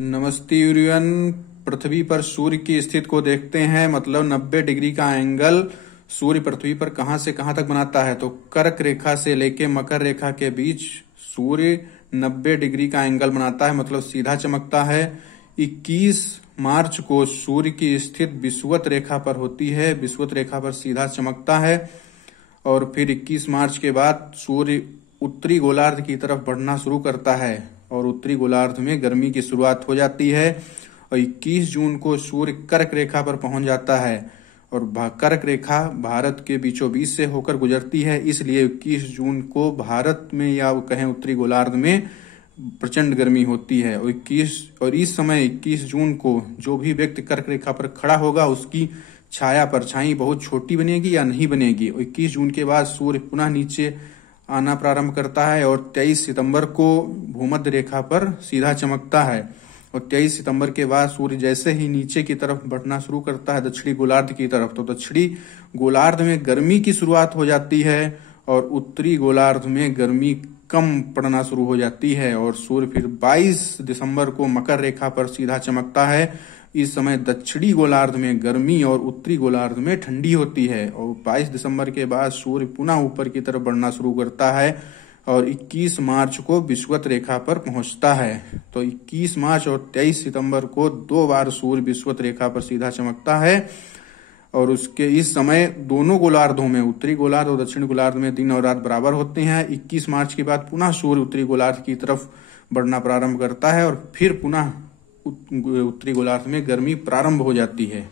नमस्ते एवरीवन। पृथ्वी पर सूर्य की स्थिति को देखते हैं। मतलब 90 डिग्री का एंगल सूर्य पृथ्वी पर कहां से कहां तक बनाता है। तो कर्क रेखा से लेके मकर रेखा के बीच सूर्य 90 डिग्री का एंगल बनाता है, मतलब सीधा चमकता है। 21 मार्च को सूर्य की स्थिति विषुवत रेखा पर होती है, विषुवत रेखा पर सीधा चमकता है। और फिर 21 मार्च के बाद सूर्य उत्तरी गोलार्ध की तरफ बढ़ना शुरू करता है और उत्तरी गोलार्ध में गर्मी की शुरुआत हो जाती है। और 21 जून को सूर्य कर्क रेखा पर पहुंच जाता है और कर्क रेखा भारत के बीचों बीच से होकर गुजरती है, इसलिए 21 जून को भारत में या कहें उत्तरी गोलार्ध में प्रचंड गर्मी होती है। और इस समय 21 जून को जो भी व्यक्ति कर्क रेखा पर खड़ा होगा उसकी छाया परछाई बहुत छोटी बनेगी या नहीं बनेगी। 21 जून के बाद सूर्य पुनः नीचे आना प्रारंभ करता है और 23 सितंबर को भूमध्य रेखा पर सीधा चमकता है। और 23 सितंबर के बाद सूर्य जैसे ही नीचे की तरफ बढ़ना शुरू करता है दक्षिणी गोलार्ध की तरफ, तो दक्षिणी गोलार्ध में गर्मी की शुरुआत हो जाती है और उत्तरी गोलार्ध में गर्मी कम पड़ना शुरू हो जाती है। और सूर्य फिर 22 दिसंबर को मकर रेखा पर सीधा चमकता है। इस समय दक्षिणी गोलार्ध में गर्मी और उत्तरी गोलार्ध में ठंडी होती है। और 22 दिसंबर के बाद सूर्य पुनः ऊपर की तरफ बढ़ना शुरू करता है और 21 मार्च को विषुवत रेखा पर पहुंचता है। तो 21 मार्च और 23 सितंबर को 2 बार सूर्य विषुवत रेखा पर सीधा चमकता है। और उसके इस समय दोनों गोलार्धों में, उत्तरी गोलार्ध और दक्षिणी गोलार्ध में दिन और रात बराबर होते हैं। 21 मार्च के बाद पुनः सूर्य उत्तरी गोलार्ध की तरफ बढ़ना प्रारंभ करता है और फिर पुनः उत्तरी गोलार्ध में गर्मी प्रारंभ हो जाती है।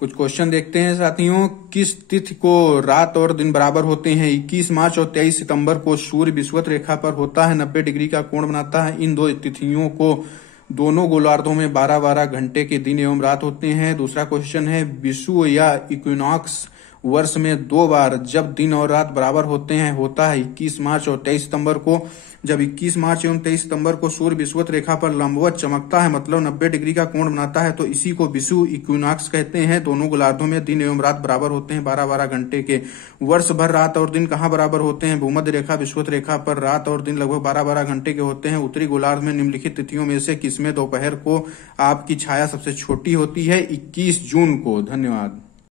कुछ क्वेश्चन देखते हैं साथियों। किस तिथि को रात और दिन बराबर होते हैं? 21 मार्च और 23 सितंबर को सूर्य विषुवत रेखा पर होता है, 90 डिग्री का कोण बनाता है। इन दो तिथियों को दोनों गोलार्धों में 12-12 घंटे के दिन एवं रात होते हैं। दूसरा क्वेश्चन है, विषुव या इक्विनॉक्स वर्ष में 2 बार जब दिन और रात बराबर होते हैं होता है 21 मार्च और 23 सितंबर को। जब 21 मार्च एवं 23 सितंबर को सूर्य विषुवत रेखा पर लंबवत चमकता है, मतलब 90 डिग्री का कोण बनाता है, तो इसी को विषुव इक्विनॉक्स कहते हैं। दोनों गोलार्धों में दिन एवं रात बराबर होते हैं 12-12 घंटे के। वर्ष भर रात और दिन कहाँ बराबर होते हैं? भूमध्य रेखा विषुवत रेखा पर रात और दिन लगभग 12-12 घंटे के होते हैं। उत्तरी गोलार्ध में निम्नलिखित तिथियों में से किसमें दोपहर को आपकी छाया सबसे छोटी होती है? 21 जून को। धन्यवाद।